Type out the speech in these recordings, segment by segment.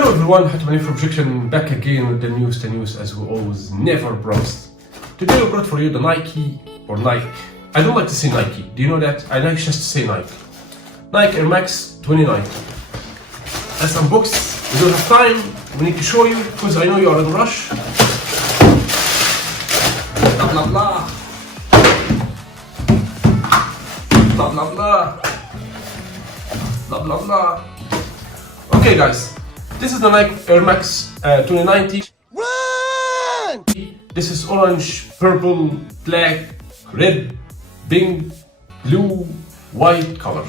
Hello everyone, Hatem from Objection, back again with the news as we always never promised. Today we brought for you the Nike or Nike. I don't like to say Nike, do you know that? I like just to say Nike. Nike Air Max 2019. Let's unbox. We don't have time, we need to show you because I know you are in a rush. Blah blah blah. Blah blah blah. Blah blah blah. Okay guys. This is the Nike Air Max 2019. Run! This is orange, purple, black, red, pink, blue, white color.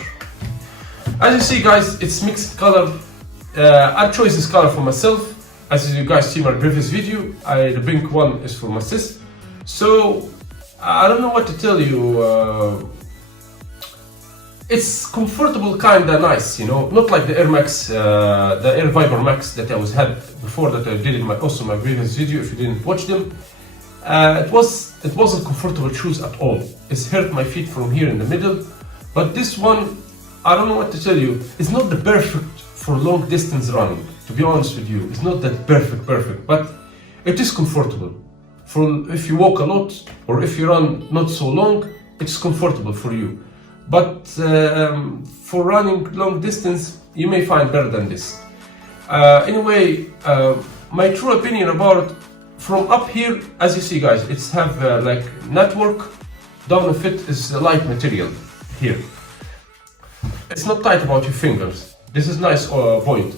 As you see guys, it's mixed color. I chose this color for myself. As you guys see my previous video, the pink one is for my sis. So, I don't know what to tell you. It's comfortable, kinda nice, you know, not like the Air Max, the Air Viber Max that I had before, that I did in my previous video. If you didn't watch them, it wasn't comfortable shoes at all. It's hurt my feet from here in the middle. But this one, I don't know what to tell you. It's not the perfect for long distance running. To be honest with you, it's not that perfect, but it is comfortable. For if you walk a lot or if you run not so long, it's comfortable for you. But for running long distance, you may find better than this. Anyway, my true opinion about from up here, as you see guys, it's have like network, down of it is a light material here. It's not tight about your fingers. This is nice point,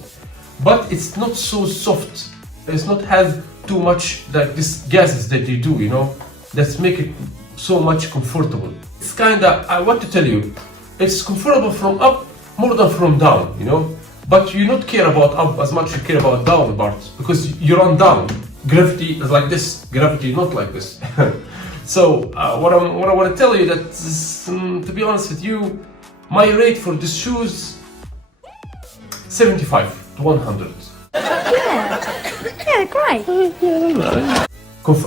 but it's not so soft. It's not have too much like these gases that you do, you know, that's make it so much comfortable. It's kinda, I want to tell you, it's comfortable from up more than from down, you know. But you don't care about up as much as you care about down parts, because you run down. Gravity is like this, gravity not like this. So what I want to tell you that is, to be honest with you, my rate for these shoes 75 to 100. Yeah, great.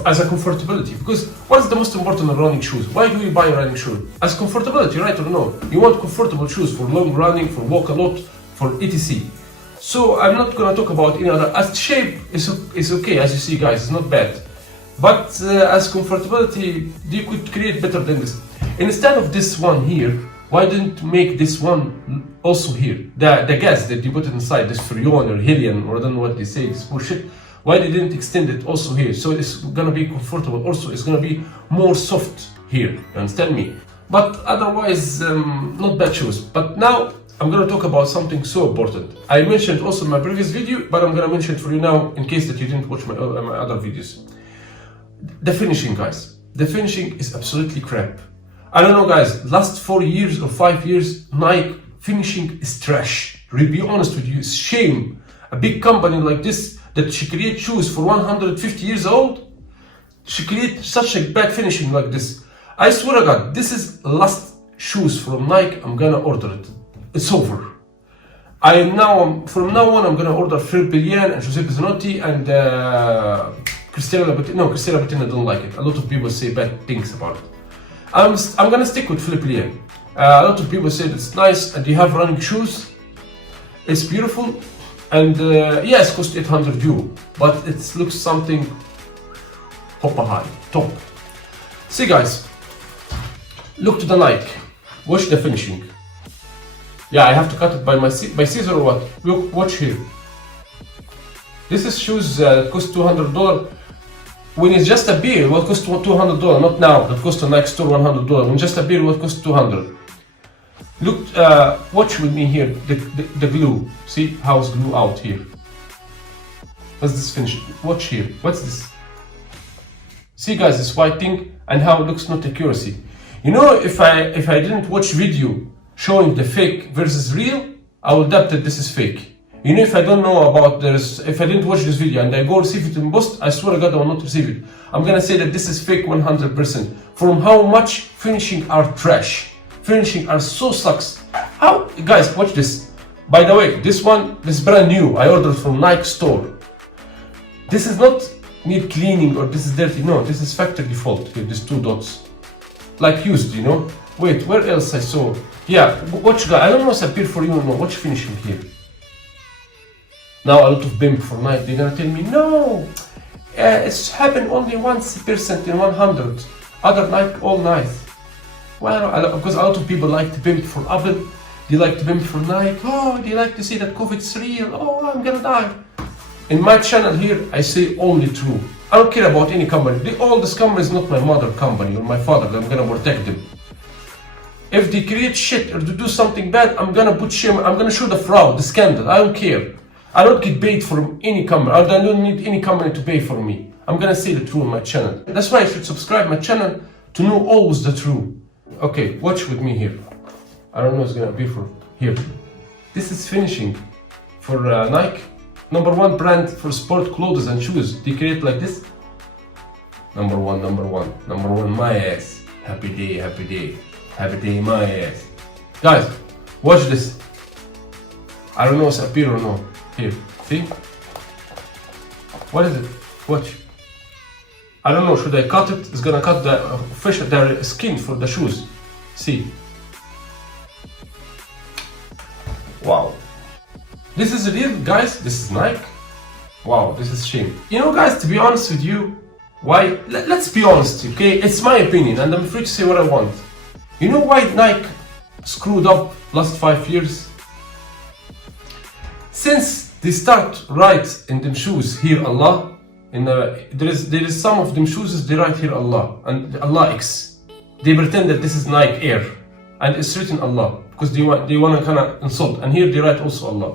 As a comfortability, because what is the most important in running shoes? Why do you buy a running shoe? As comfortability, right or no? You want comfortable shoes for long running, for walk a lot, for etc. So I'm not gonna talk about any other. As shape is okay, as you see guys, it's not bad. But as comfortability, you could create better than this. Instead of this one here, why didn't you make this one also here? The gas that you put inside, this Freon or Helium, or I don't know what they say, this bullshit. Why they didn't extend it also here? So it's gonna be comfortable. Also, it's gonna be more soft here. You understand me? But otherwise, not bad shoes. But now I'm gonna talk about something so important. I mentioned also in my previous video, but I'm gonna mention it for you now in case that you didn't watch my other videos. The finishing, guys. The finishing is absolutely crap. I don't know, guys. Last 4 years or 5 years, Nike finishing is trash. To be honest with you, it's shame. A big company like this, that she create shoes for 150 years old, she create such a bad finishing like this. I swear to God, this is last shoes from Nike. I'm gonna order it. It's over. From now on, I'm gonna order Burble and Giuseppe Zanotti and Cristiano Louboutin. No, Cristiano Louboutin, I don't like it. A lot of people say bad things about it. I'm gonna stick with Burble. A lot of people say it's nice, and you have running shoes. It's beautiful. And yes, it cost 800 euro, but it looks something hoppa high, top. See guys, look to the Nike, watch the finishing. Yeah, I have to cut it by scissor or what? Look, watch here. This is shoes that cost $200. When it's just a beer, what cost $200? Not now, that cost a Nike store $100. When just a beer, what cost $200? Look, watch with me here, the glue. See how it's glue out here. What's this finish? Watch here. What's this? See guys, this white thing and how it looks not accuracy. You know, if I didn't watch video showing the fake versus real, I would doubt that this is fake. You know, if I don't know about this, if I didn't watch this video and I go receive it in post, I swear to God I will not receive it. I'm gonna say that this is fake 100%. From how much finishing are trash. Finishing are so sucks. How, guys, watch this. By the way, this is brand new. I ordered from Nike store. This is not need cleaning or this is dirty. No, this is factory default. Here, these 2 dots, like used, you know. Wait, where else I saw? Yeah, watch guys. I don't know if it's appear for you or no. Watch finishing here. Now a lot of pimp for Nike, they're gonna tell me, no, it's happened only 1% in 100. Other Nike, all nice. Well, because a lot of people like to pimp for Apple, they like to pimp for Nike, oh, they like to say that COVID's real, oh, I'm gonna die. In my channel here, I say only true. I don't care about any company. All this company is not my mother company or my father, I'm gonna protect them. If they create shit or to do something bad, I'm gonna put shame, I'm gonna show the fraud, the scandal, I don't care. I don't get paid from any company, I don't need any company to pay for me. I'm gonna say the truth on my channel. That's why you should subscribe my channel to know always the truth. Okay, watch with me here. I don't know it's gonna be for here. This is finishing for Nike. #1 brand for sport clothes and shoes. They create like this. Number one, my ass. Happy day, my ass. Guys, watch this. I don't know if it's appear or no. Here, see? What is it? Watch. I don't know, should I cut it? It's gonna cut the fish, the skin for the shoes. See? Wow. This is real, guys. This is Nike. Wow, this is shame. You know, guys, to be honest with you, why? Let's be honest, okay? It's my opinion, and I'm free to say what I want. You know why Nike screwed up last 5 years? Since they start write in them shoes here Allah, there is some of them shoes they write here Allah and Allah X. They pretend that this is Nike Air and it's written Allah because they want to kind of insult, and here they write also Allah.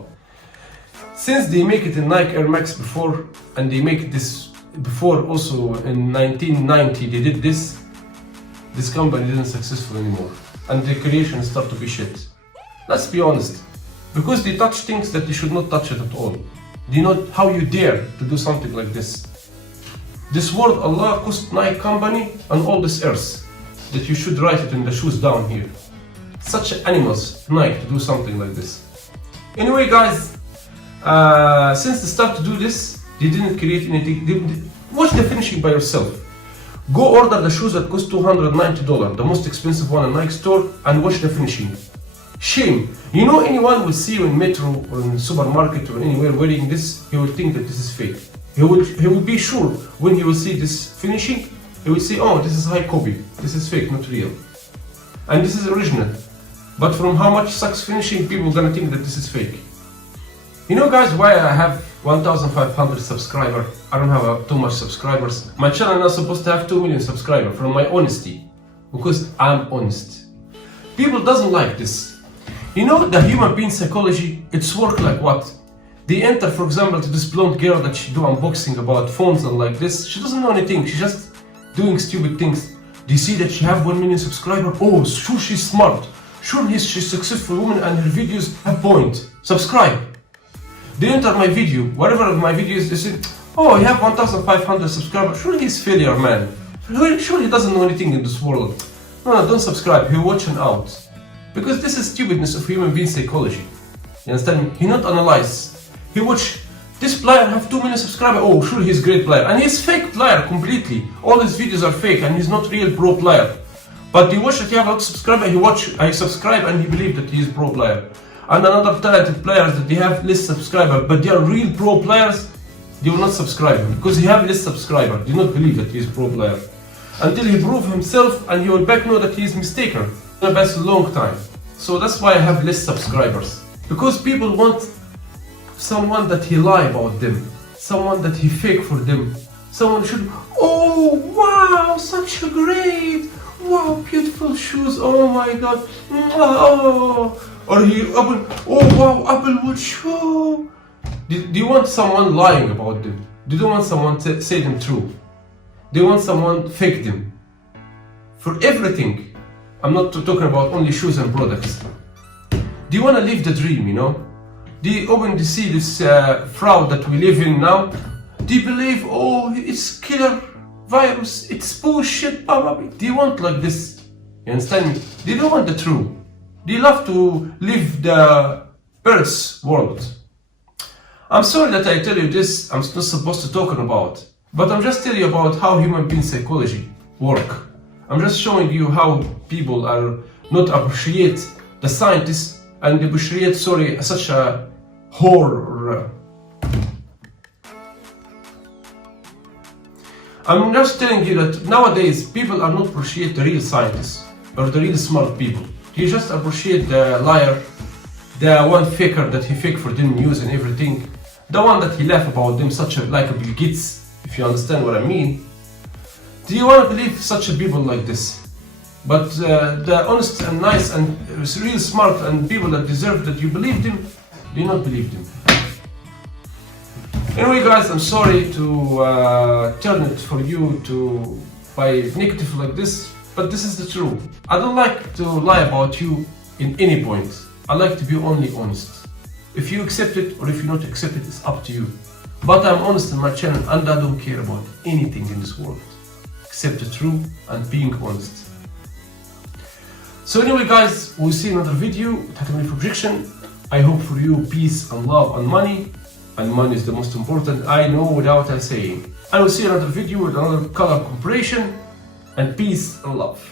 Since they make it in Nike Air Max before, and they make this before also in 1990 they did this company isn't successful anymore and the creation start to be shit. Let's be honest, because they touch things that they should not touch it at all. Do you know how you dare to do something like this? This word Allah cost Nike company and all this earth that you should write it in the shoes down here. Such animals, Nike, to do something like this. Anyway, guys, since they start to do this, they didn't create anything. Watch the finishing by yourself. Go order the shoes that cost $290, the most expensive one in Nike store, and watch the finishing. Shame. You know, anyone will see you in metro or in supermarket or anywhere wearing this, he will think that this is fake. He will be sure when he will see this finishing, he will say, oh, this is high copy, this is fake, not real. And this is original. But from how much sucks finishing, people are gonna think that this is fake. You know, guys, why I have 1,500 subscribers? I don't have too much subscribers. My channel is supposed to have 2 million subscribers from my honesty. Because I'm honest. People doesn't like this. You know, the human being psychology, it's work like what? They enter, for example, to this blonde girl that she do unboxing about phones and like this. She doesn't know anything, she's just doing stupid things. They see that she have 1 million subscribers. Oh, sure she's smart. Sure she's a successful woman and her videos have point. Subscribe. They enter my video, whatever of my videos, they say, oh, you have 1,500 subscribers. Sure he's failure, man. Sure he doesn't know anything in this world. No, don't subscribe, he'll watch and out. Because this is stupidness of human being psychology. You understand me? He not analyze. He watch, this player have 2 million subscribers, oh sure he's a great player. And he's fake player completely. All his videos are fake and he's not real pro player. But he watch that he have a lot of subscribers, he subscribe and he believe that he is pro player. And another talented players that they have less subscribers, but they are real pro players, they will not subscribe him. Because he have less subscribers, they do not believe that he is pro player. Until he prove himself and he will back know that he is mistaken. It pass a long time. So that's why I have less subscribers. Because people want someone that he lie about them. Someone that he fake for them. Someone should, oh wow, such a great, wow, beautiful shoes, oh my god, oh. Or he open, oh wow, Apple Watch, oh. Do you want someone lying about them? They don't want someone to say them true. They want someone fake them. For everything. I'm not talking about only shoes and products. Do you want to live the dream, you know? They open to see this fraud that we live in now. They believe, oh, it's killer virus, it's bullshit, blah, blah, blah. They want like this. You understand me? They don't want the truth. They love to live the bird's world. I'm sorry that I tell you this, I'm not supposed to talk about, but I'm just telling you about how human being psychology work. I'm just showing you how people are not appreciate the scientists and appreciate, sorry, such a whore I'm just telling you that nowadays people are not appreciate the real scientists or the real smart people. You just appreciate the liar, the one faker that he fake for them news and everything, the one that he laugh about them such a like a Bill Gates, if you understand what I mean. Do you want to believe such a people like this? But the honest and nice and real smart and people that deserve that you believe them, do not believe them. Anyway guys, I'm sorry to turn it for you to by negative like this, but this is the truth. I don't like to lie about you in any point. I like to be only honest. If you accept it or if you not accept it, it's up to you. But I'm honest in my channel and I don't care about anything in this world except the truth and being honest. So anyway guys, we'll see another video with Hatem for Objection. I hope for you peace and love and money. And money is the most important, I know without I saying. I will see another video with another color comparison, and peace and love.